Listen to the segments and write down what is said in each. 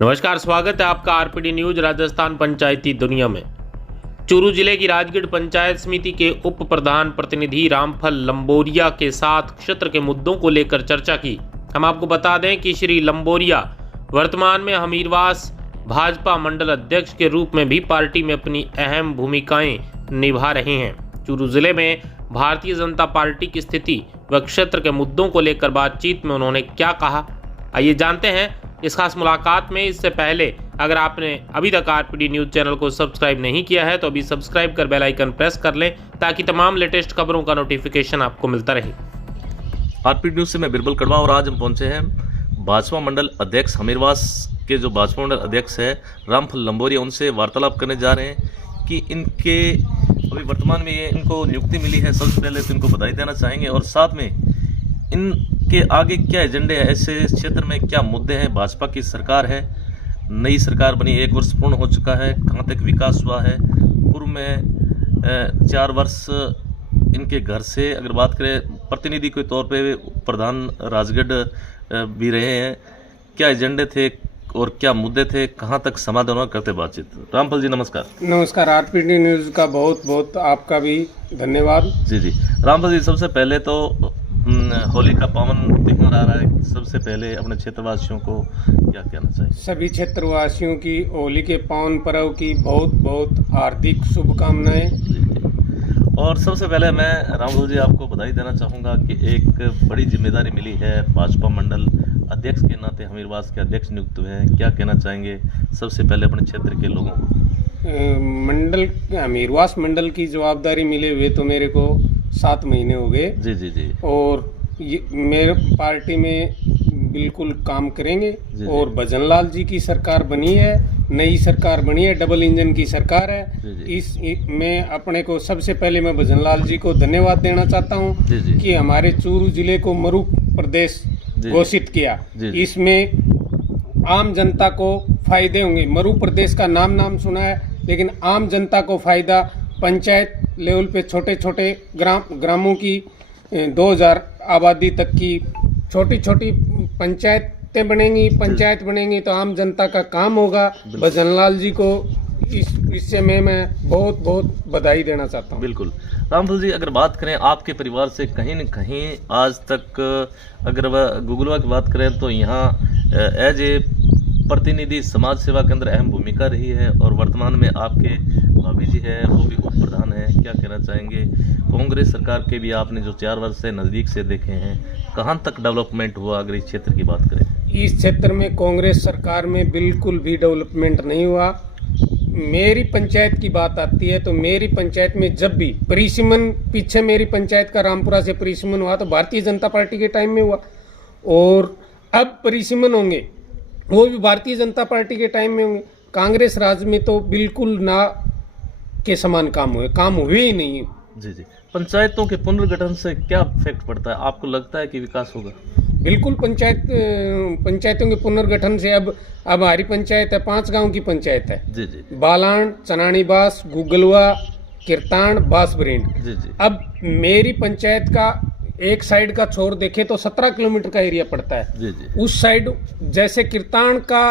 नमस्कार, स्वागत है आपका आरपीडी न्यूज राजस्थान पंचायती दुनिया में। चूरू जिले की राजगढ़ पंचायत समिति के उप प्रधान प्रतिनिधि रामफल लंबोरिया के साथ क्षेत्र के मुद्दों को लेकर चर्चा की। हम आपको बता दें कि श्री लंबोरिया वर्तमान में हमीरवास भाजपा मंडल अध्यक्ष के रूप में भी पार्टी में अपनी अहम भूमिकाएं निभा रहे हैं। चूरू जिले में भारतीय जनता पार्टी की स्थिति व क्षेत्र के मुद्दों को लेकर बातचीत में उन्होंने क्या कहा, आइए जानते हैं इस खास मुलाकात में। इससे पहले अगर आपने अभी तक आरपीडी न्यूज चैनल को सब्सक्राइब नहीं किया है तो अभी सब्सक्राइब कर बेल आइकन प्रेस कर लें ताकि तमाम लेटेस्ट खबरों का नोटिफिकेशन आपको मिलता रहे। आरपीडी न्यूज से मैं बिरबल कड़वा और आज हम पहुंचे हैं भाजपा मंडल अध्यक्ष हमीरवास के जो भाजपा मंडल अध्यक्ष है रामफल लंबोरिया, उनसे वार्तालाप करने जा रहे हैं कि इनके अभी वर्तमान में ये इनको नियुक्ति मिली है। सबसे पहले तो इनको बधाई देना चाहेंगे और साथ में इनके आगे क्या एजेंडे है, ऐसे क्षेत्र में क्या मुद्दे हैं। भाजपा की सरकार है, नई सरकार बनी, 1 वर्ष पूर्ण हो चुका है, कहाँ तक विकास हुआ है। पूर्व में 4 वर्ष इनके घर से अगर बात करें प्रतिनिधि के तौर पे प्रधान राजगढ़ भी रहे हैं। क्या एजेंडे थे और क्या मुद्दे थे, कहाँ तक समाधान करते बातचीत। रामफल जी नमस्कार। नमस्कार, आरपीडी न्यूज का बहुत बहुत आपका भी धन्यवाद। जी रामफल जी, सबसे पहले तो होली का पावन त्योहार आ रहा है, सबसे पहले अपने क्षेत्रवासियों को क्या कहना चाहिए। सभी क्षेत्रवासियों की होली के पावन पर्व की बहुत बहुत हार्दिक शुभकामनाएं। और सबसे पहले मैं रामफल जी आपको बधाई देना चाहूँगा कि एक बड़ी जिम्मेदारी मिली है, भाजपा मंडल अध्यक्ष के नाते हमीरवास के अध्यक्ष नियुक्त हुए हैं। क्या कहना चाहेंगे सबसे पहले अपने क्षेत्र के लोगों को। मंडल हमीरवास मंडल की जवाबदारी मिले हुए तो मेरे को 7 महीने हो गए। जी और मेरे पार्टी में बिल्कुल काम करेंगे। और भजनलाल जी की सरकार बनी है, नई सरकार बनी है, डबल इंजन की सरकार है। इस में अपने को सबसे पहले मैं भजनलाल जी को धन्यवाद देना चाहता हूँ कि हमारे चूरू जिले को मरु प्रदेश घोषित किया। इसमें आम जनता को फायदे होंगे। मरु प्रदेश का नाम सुना है, लेकिन आम जनता को फायदा पंचायत लेवल पे छोटे छोटे ग्रामों की 2000 आबादी तक की छोटी छोटी पंचायतें बनेंगी। पंचायत बनेंगी तो आम जनता का काम होगा। भजनलाल जी को इससे मैं बहुत बहुत बधाई देना चाहता हूँ। बिल्कुल रामफल जी, अगर बात करें आपके परिवार से कहीं न कहीं आज तक अगर गुगलवा की बात करें तो यहाँ एज ए प्रतिनिधि समाज सेवा के अंदर अहम भूमिका रही है और वर्तमान में आपके भाभी जी है वो भी उप प्रधान है। क्या कहना चाहेंगे, कांग्रेस सरकार के भी आपने जो 4 वर्ष से नज़दीक से देखे हैं, कहाँ तक डेवलपमेंट हुआ अगर इस क्षेत्र की बात करें। इस क्षेत्र में कांग्रेस सरकार में बिल्कुल भी डेवलपमेंट नहीं हुआ। मेरी पंचायत की बात आती है तो मेरी पंचायत में जब भी परिसीमन, पीछे मेरी पंचायत का रामपुरा से परिसीमन हुआ तो भारतीय जनता पार्टी के टाइम में हुआ, और अब परिसीमन होंगे वो भी भारतीय जनता पार्टी के टाइम में होंगे। कांग्रेस राज में तो बिल्कुल ना के समान काम हुए ही नहीं। जी पंचायतों के पुनर्गठन से क्या इफेक्ट पड़ता है, आपको लगता है कि विकास होगा। बिल्कुल पंचायतों के पुनर्गठन से अब हमारी पंचायत है 5 गांव की पंचायत है। जी बालान, चनानीबास, गुगलवा, किरतान, बासबरेंड। अब मेरी पंचायत का एक साइड का छोर देखे तो 17 किलोमीटर का एरिया पड़ता है। उस साइड जैसे किरतान का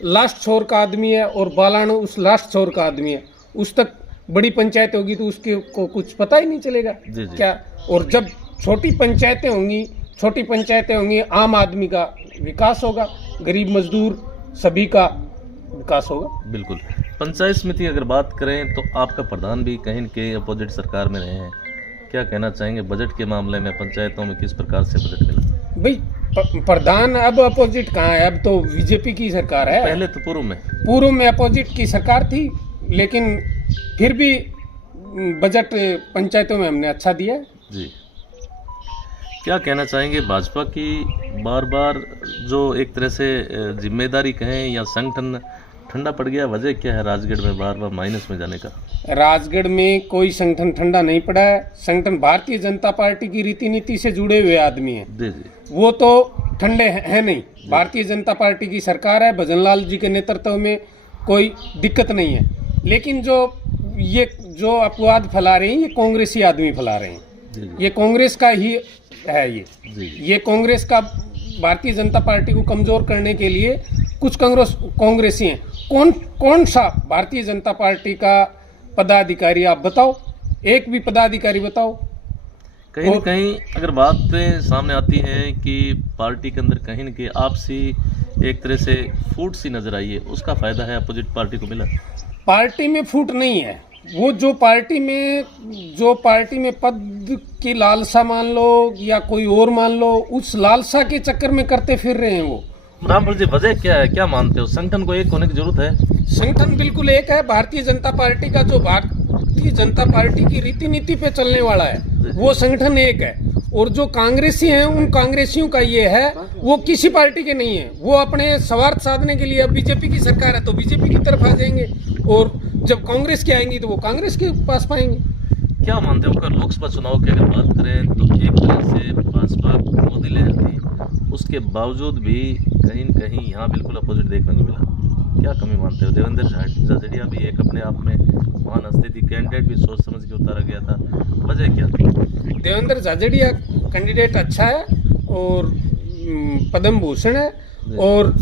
लास्ट छोर का आदमी है और बालान उस लास्ट छोर का आदमी है, उस तक बड़ी पंचायत होगी तो उसके को कुछ पता ही नहीं चलेगा क्या। और जब छोटी पंचायतें होंगी आम आदमी का विकास होगा, गरीब मजदूर सभी का विकास होगा। बिल्कुल। पंचायत समिति अगर बात करें तो आपका प्रधान भी कहीं न कहीं अपोजिट सरकार में रहे हैं। क्या कहना चाहेंगे बजट के मामले में, पंचायतों में किस प्रकार से बजट मिला। भाई प्रधान अब अपोजिट कहाँ है, अब तो बीजेपी की सरकार है। पहले तो पूर्व में अपोजिट की सरकार थी, लेकिन फिर भी बजट पंचायतों में हमने अच्छा दिया। जी क्या कहना चाहेंगे भाजपा की बार बार जो एक तरह से जिम्मेदारी कहें या संगठन ठंडा पड़ गया, वजह क्या है राजगढ़ में बार बार माइनस में जाने का। राजगढ़ में कोई संगठन ठंडा नहीं पड़ा है। संगठन भारतीय जनता पार्टी की रीति नीति से जुड़े हुए आदमी हैं। जी वो तो ठंडे है नहीं। भारतीय जनता पार्टी की सरकार है, भजनलाल जी के नेतृत्व में कोई दिक्कत नहीं है। लेकिन जो अपवाद फैला रहे हैं ये कांग्रेसी आदमी फैला रहे हैं। ये कांग्रेस का ही है। ये कांग्रेस का भारतीय जनता पार्टी को कमजोर करने के लिए कुछ कांग्रेसी हैं। कौन सा भारतीय जनता पार्टी का पदाधिकारी आप बताओ, एक भी पदाधिकारी बताओ। कहीं न कहीं अगर बातें सामने आती हैं कि पार्टी के अंदर कहीं न कहीं आपसी एक तरह से फूट सी नजर आई है, उसका फायदा है अपोजिट पार्टी को मिला? पार्टी में फूट नहीं है, वो जो पार्टी में पद की लालसा मान लो या कोई और मान लो, उस लालसा के चक्कर में करते फिर रहे हैं वो। रामफल जी, वजह क्या है, क्या मानते हो? संगठन को एक होने की जरूरत है? संगठन बिल्कुल एक है। भारतीय जनता पार्टी का जो भारतीय जनता पार्टी की रीति नीति पे चलने वाला है, वो संगठन एक है। और जो कांग्रेसी हैं, उन कांग्रेसियों का ये है, वो किसी पार्टी के नहीं है, वो अपने स्वार्थ साधने के लिए, अब बीजेपी की सरकार है तो बीजेपी की तरफ आ जाएंगे, और जब कांग्रेस की आएंगी तो वो कांग्रेस के पास पाएंगे। क्या मानते हो, अगर लोकसभा चुनाव की अगर बात करें तो एक तरह से भाजपा मोदी लहर थी, उसके बावजूद भी कहीं न कहीं यहाँ बिल्कुल अपोजिट देखने को मिला। क्या कमी मानते हो? देवेंद्र झाझड़िया भी एक अपने आप में महान हस्ती थी, कैंडिडेट भी सोच समझ के उतारा गया था, वजह क्या थी? देवेंद्र झाझड़िया कैंडिडेट अच्छा है और पद्म भूषण है, और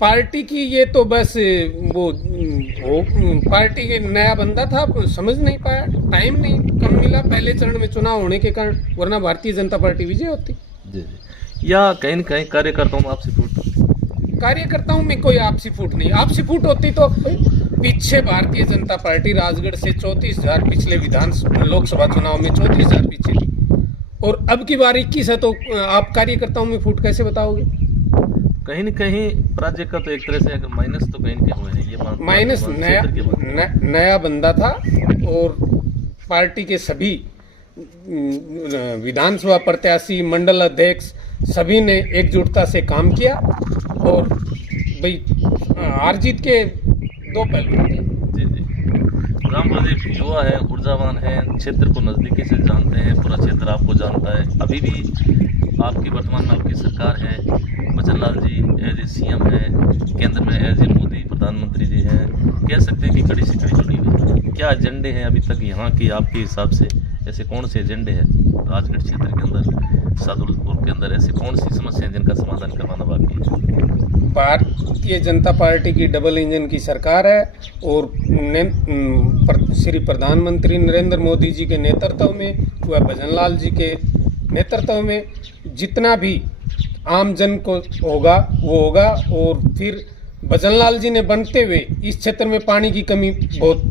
पार्टी की ये तो बस वो पार्टी के नया बंदा था, समझ नहीं पाया, टाइम नहीं कम मिला पहले चरण में चुनाव होने के कारण, वरना भारतीय जनता पार्टी विजय होती। जी जी। या कहीं न कहीं कार्यकर्ताओं में आपसी फूट? कार्यकर्ताओं में कोई आपसी फूट नहीं। आपसी फूट होती तो पीछे भारतीय जनता पार्टी राजगढ़ से 34,000 पिछले लोकसभा चुनाव में 34,000 पीछे थी, और अब की बार 21 है, तो आप कार्यकर्ताओं में फूट कैसे बताओगे? कहीं न कहीं राज्य का तो एक तरह से अगर माइनस तो कहीं न कहीं हुए हैं, ये माइनस नया बंदा था, और पार्टी के सभी विधानसभा प्रत्याशी, मंडल अध्यक्ष सभी ने एकजुटता से काम किया, और भाई हार जीत के दो पहलू थे। जी जी। रामफल जी युवा है, ऊर्जावान है, क्षेत्र को नज़दीकी से जानते हैं, पूरा क्षेत्र आपको जानता है। अभी भी आपकी वर्तमान में आपकी सरकार है, बचन Lal ji as a CM है, केंद्र में एज ए मोदी प्रधानमंत्री जी हैं, कह सकते हैं कि कड़ी से कड़ी जुड़ी हुई है। क्या एजेंडे हैं अभी तक यहाँ की आपके हिसाब से? ऐसे कौन से एजेंडे हैं राजगढ़ क्षेत्र के अंदर, सादुलपुर के अंदर, ऐसी कौन सी समस्या है जिनका समाधान करवाना बाकी है? भारतीय जनता पार्टी की डबल इंजन की सरकार है, और श्री प्रधानमंत्री नरेंद्र मोदी जी के नेतृत्व में, वह भजन लाल जी के नेतृत्व में जितना भी आम जन को होगा वो होगा। और फिर भजन लाल जी ने बनते हुए इस क्षेत्र में पानी की कमी बहुत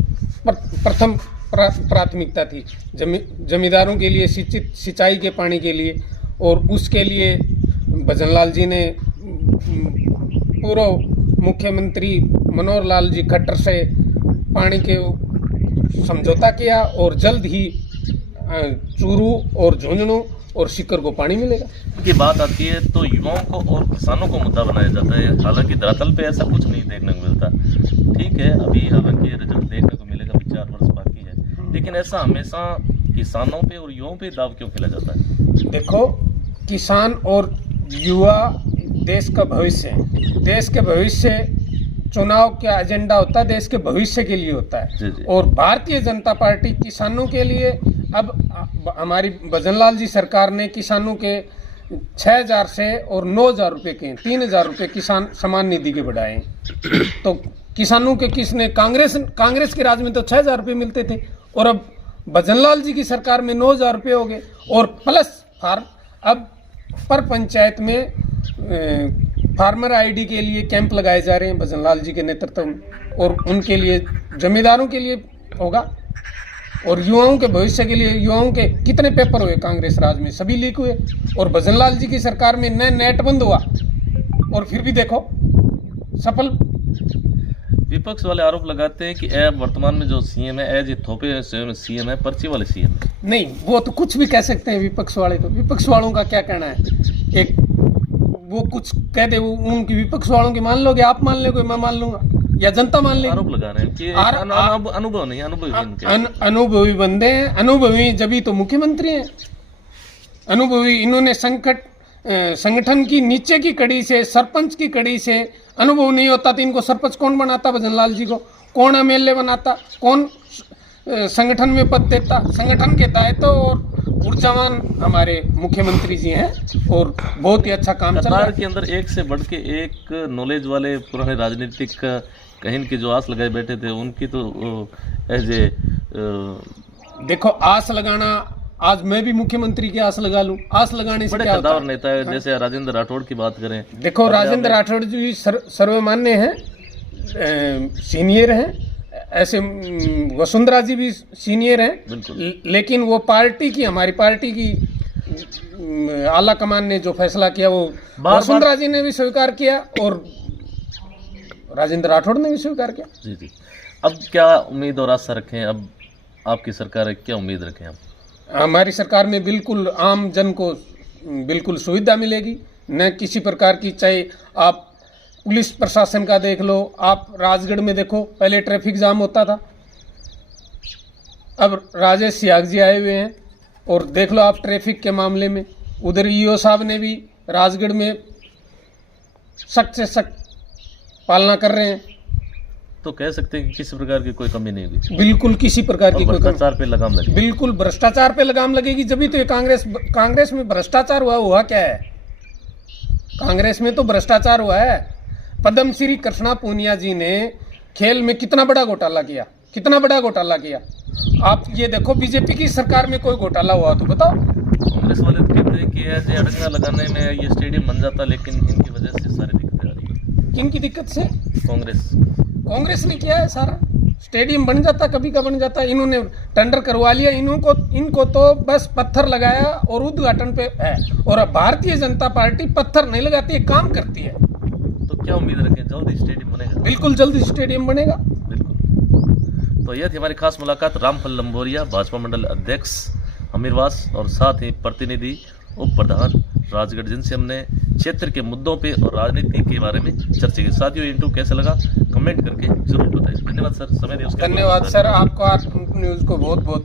प्रथम प्राथमिकता थी, जमींदारों के लिए सिंचाई के पानी के लिए, और उसके लिए भजन लाल जी ने पूर्व मुख्यमंत्री मनोहर लाल जी खट्टर से पानी के समझौता किया, और जल्द ही चूरू और झुंझुनू और सीकर को पानी मिलेगा। की बात आती है तो युवाओं को और किसानों को मुद्दा बनाया जाता है, हालांकि धरातल पे ऐसा कुछ नहीं देखने को मिलता। ठीक है, अभी हालांकि रिजल्ट देखने को मिलेगा, 4 वर्ष बाकी है, लेकिन ऐसा हमेशा किसानों पे और युवाओं पे दाव क्यों खेला जाता है? देखो, किसान और युवा देश का भविष्य है। देश के भविष्य, चुनाव का एजेंडा होता है देश के भविष्य के लिए होता है। जी जी। और भारतीय जनता पार्टी किसानों के लिए, अब हमारी भजन लाल जी सरकार ने किसानों के 6,000 से और 9,000 रुपये के 3,000 रुपये किसान सम्मान निधि के बढ़ाए। तो किसानों के किसने, कांग्रेस के राज में तो 6,000 रुपये मिलते थे, और अब भजन लाल जी की सरकार में 9,000 रुपये हो गए, और प्लस अब पर पंचायत में फार्मर आईडी के लिए कैंप लगाए जा रहे हैं भजन लाल जी के नेतृत्व में, और उनके लिए जमींदारों के लिए होगा, और युवाओं के भविष्य के लिए। युवाओं के कितने पेपर हुए कांग्रेस राज में, सभी लीक हुए, और भजन लाल जी की सरकार में नए नेट बंद हुआ, और फिर भी देखो सफल। विपक्ष वाले आरोप लगाते हैं कि वर्तमान में जो सीएम है एज ए थोपे सीएम है, पर्ची वाले सीएम है। नहीं, वो तो कुछ भी कह सकते हैं विपक्ष वाले, तो विपक्ष वालों का क्या कहना है? एक वो कुछ कह दे, उनकी विपक्ष वालों की मान लोगे, आप मान लोगे, मैं मान लूंगा, या जनता मान लेगी? आरोप लगा रहे हैं कि अनुभव नहीं, अनुभवी बंदे हैं, अनुभवी जब तो मुख्यमंत्री हैं, अनुभवी। इन्होंने संगठन की नीचे की कड़ी से, सरपंच की कड़ी से अनुभव नहीं होता तो इनको सरपंच कौन बनाता? भजन लाल जी को कौन एमएलए बनाता? कौन संगठन में पद देता। संगठन के दायित्व और ऊर्जावान हमारे मुख्यमंत्री जी हैं और बहुत ही अच्छा काम चल रहा कतार है। के अंदर एक से बढ़ के एक नॉलेज वाले पुराने राजनीतिक कहीं की जो आस लगाए बैठे थे उनकी तो एज ए देखो, आस लगाना, आज मैं भी मुख्यमंत्री की आस लगा लूं, आस लगाने से बड़े क्या होता कद्दावर है? नेता है। जैसे राजेंद्र राठौड़ की बात करें, देखो, राजेंद्र राठौड़ जी सर्वमान्य हैं, सीनियर हैं, ऐसे वसुंधरा जी भी सीनियर बिल्कुल। हैं, लेकिन वो पार्टी की, हमारी पार्टी की आला कमान ने जो फैसला किया वो वसुंधरा जी ने भी स्वीकार किया और राजेंद्र राठौड़ ने भी स्वीकार किया। जी जी। अब क्या उम्मीद और आशा रखें? अब आपकी सरकार है, क्या उम्मीद रखें आप? हमारी सरकार में बिल्कुल आम जन को बिल्कुल सुविधा मिलेगी, न किसी प्रकार की, चाहे आप पुलिस प्रशासन का देख लो, आप राजगढ़ में देखो, पहले ट्रैफिक जाम होता था, अब राजेश सियाग जी आए हुए हैं और देख लो आप ट्रैफिक के मामले में, उधर ईओ साहब ने भी राजगढ़ में सख्त से सख्त पालना कर रहे हैं। तो कह सकते हैं कि किसी प्रकार की कोई कमी नहीं हुई, बिल्कुल किसी प्रकार की कोई कमी, भ्रष्टाचार पे लगाम लगी। बिल्कुल भ्रष्टाचार पे लगाम लगेगी, जब तो ये कांग्रेस में भ्रष्टाचार हुआ क्या है? कांग्रेस में तो भ्रष्टाचार हुआ है। पद्म श्री कृष्णा पूनिया जी ने खेल में कितना बड़ा घोटाला किया, कितना बड़ा घोटाला किया। आप ये देखो, बीजेपी की सरकार में कोई घोटाला हुआ तो बताओ। कांग्रेस वाले तो कहते हैं कि ऐसे अड़ंगा लगाने में ये स्टेडियम बन जाता, लेकिन इनकी वजह से सारी दिक्कतें आ रही है। किन की दिक्कत से? कांग्रेस ने किया है सारा। स्टेडियम बन जाता, कभी का बन जाता, इन्होंने टेंडर करवा लिया, इनको तो बस पत्थर लगाया और उद्घाटन पे है। और अब भारतीय जनता पार्टी पत्थर नहीं लगाती है, काम करती है। तो क्या उम्मीद रखें, जल्दी स्टेडियम बनेगा? बिल्कुल जल्दी स्टेडियम बनेगा। बिल्कुल। तो यह थी हमारी खास मुलाकात रामफल लंबोरिया, भाजपा मंडल अध्यक्ष हमीरवास, और साथ ही प्रतिनिधि उप प्रधान राजगढ़, जिनसे हमने क्षेत्र के मुद्दों पे और राजनीति के बारे में चर्चा की। साथियों, इंटरव्यू कैसा लगा कमेंट करके जरूर बताएं। धन्यवाद सर, समय दिए उसके लिए। धन्यवाद सर, आपको न्यूज़ को बहुत बहुत